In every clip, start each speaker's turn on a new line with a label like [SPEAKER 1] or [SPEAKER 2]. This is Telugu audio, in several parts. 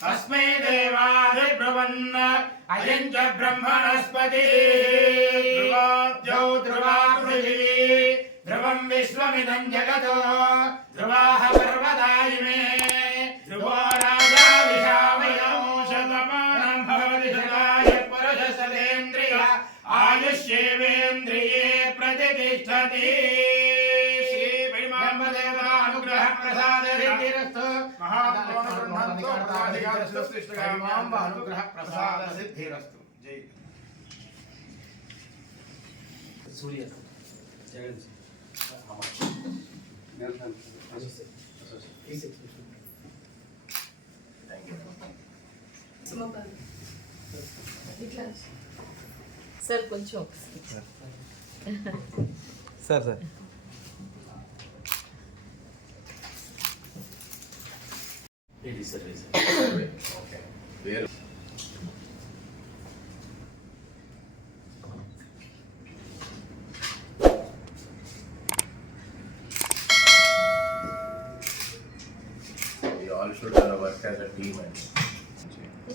[SPEAKER 1] अस्मे देवादिब्रुवन् अयम् च ब्रह्मणस्पति। ध्रुवाद्यौ ध्रुवा पृथिवी ध्रुवम् विश्वमिदम् जगतो। ध्रुवाः पर्वतायिमे ध्रुवो राजा विशामयोषतमानम् भवति सदाय पुरुषसलेन्द्रिय आयुष्येवेन्द्रिये प्रतिष्ठति। श्रीपरिमाम्बदेवानुग्रहप्रसादसिद्धिरस्तु महात्मा
[SPEAKER 2] అనుగ్రహ ప్రసాద సిద్ధిరస్తు జై
[SPEAKER 3] సూర్య జగన్
[SPEAKER 4] సార్ కొంచెం
[SPEAKER 5] సార్ సార్
[SPEAKER 3] ఇది
[SPEAKER 2] uh,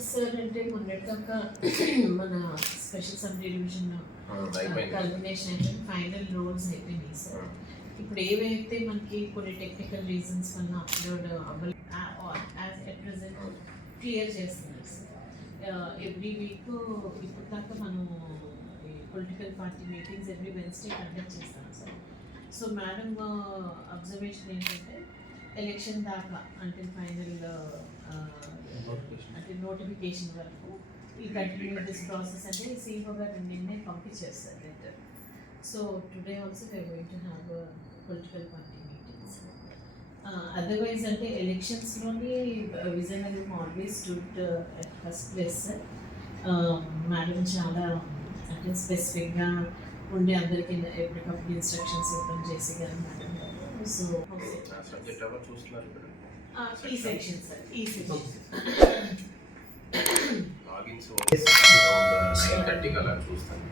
[SPEAKER 4] సార్ అంటే మొన్నటిదాకా మన స్పెషల్ సబ్ డివిజన్ కల్మినేషన్ అయిపోయింది. ఫైనల్ రోల్స్ అయిపోయినాయి సార్ ఇప్పుడు ఏవైతే మనకి కొన్ని టెక్నికల్ రీజన్స్ వల్ల అప్లోడ్ అవ్వలేదు అట్ ప్రెసెంట్ క్లియర్ చేస్తున్నారు సార్ ఎవ్రీ వీక్ ఇప్పుడు దాకా మనం political party meetings every Wednesday conduct చేస్తాం సార్ సో మేడం అబ్జర్వేషన్ ఏంటంటే ఎలక్షన్ దాకా అంటే ఫైనల్ అంటే నోటిఫికేషన్ వరకు ఈ కంటిన్యూ దిస్ ప్రాసెస్ అంటే సీఓ గారు నిన్నే పంపించేస్తారు letter so today also they going to have political party otherwise అంటే ఎలక్షన్స్లోని Vizianagaram always stood at first place sir madam చాలా అంటే స్పెసిఫిక్గా ఉండి అందరికీ ఎప్పటికప్పుడు ఇన్స్ట్రక్షన్స్ ఇవ్వడం చేసి గారు. మేడం సో ఈ సెక్షన్ సార్ ఈ సెక్షన్
[SPEAKER 2] చూస్తాను.